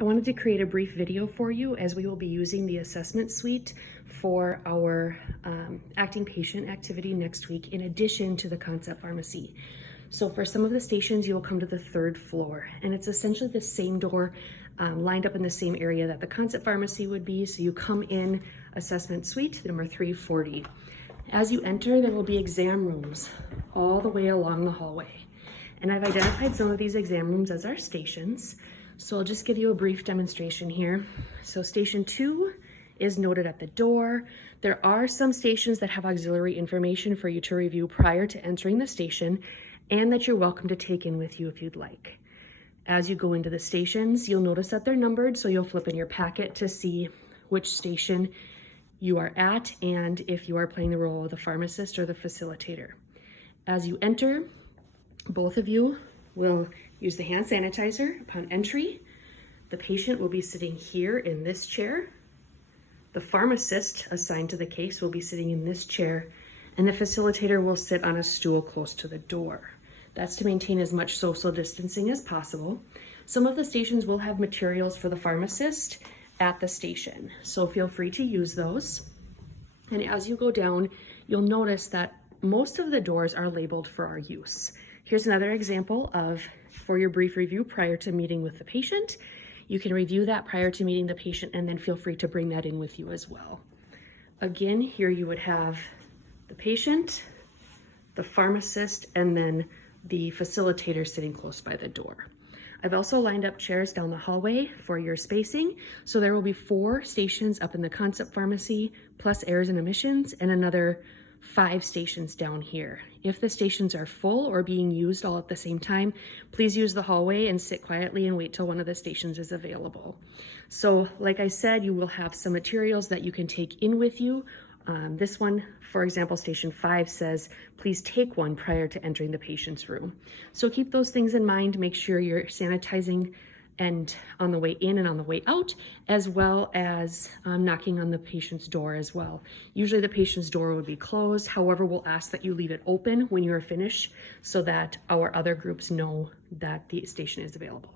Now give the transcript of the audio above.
I wanted to create a brief video for you as we will be using the assessment suite for our acting patient activity next week in addition to the concept pharmacy. So for some of the stations, you will come to the 3rd floor, and it's essentially the same door lined up in the same area that the concept pharmacy would be. So you come in assessment suite number 340. As you enter, there will be exam rooms all the way along the hallway. And I've identified some of these exam rooms as our stations. So I'll just give you a brief demonstration here. So station 2 is noted at the door. There are some stations that have auxiliary information for you to review prior to entering the station, and that you're welcome to take in with you if you'd like. As you go into the stations, you'll notice that they're numbered, so you'll flip in your packet to see which station you are at and if you are playing the role of the pharmacist or the facilitator. As you enter, both of you will use the hand sanitizer upon entry. The patient will be sitting here in this chair. The pharmacist assigned to the case will be sitting in this chair, and the facilitator will sit on a stool close to the door. That's to maintain as much social distancing as possible. Some of the stations will have materials for the pharmacist at the station, so feel free to use those. And as you go down, you'll notice that most of the doors are labeled for our use. Here's another example of, for your brief review prior to meeting with the patient. You can review that prior to meeting the patient and then feel free to bring that in with you as well. Again, here you would have the patient, the pharmacist, and then the facilitator sitting close by the door. I've also lined up chairs down the hallway for your spacing. So there will be 4 stations up in the concept pharmacy, plus errors and omissions, and another 5 stations down here. If the stations are full or being used all at the same time, please use the hallway and sit quietly and wait till one of the stations is available. So like I said, you will have some materials that you can take in with you. This one, for example, station 5 says, please take one prior to entering the patient's room. So keep those things in mind. Make sure you're sanitizing and on the way in and on the way out, as well as knocking on the patient's door as well. Usually the patient's door would be closed. However, we'll ask that you leave it open when you are finished so that our other groups know that the station is available.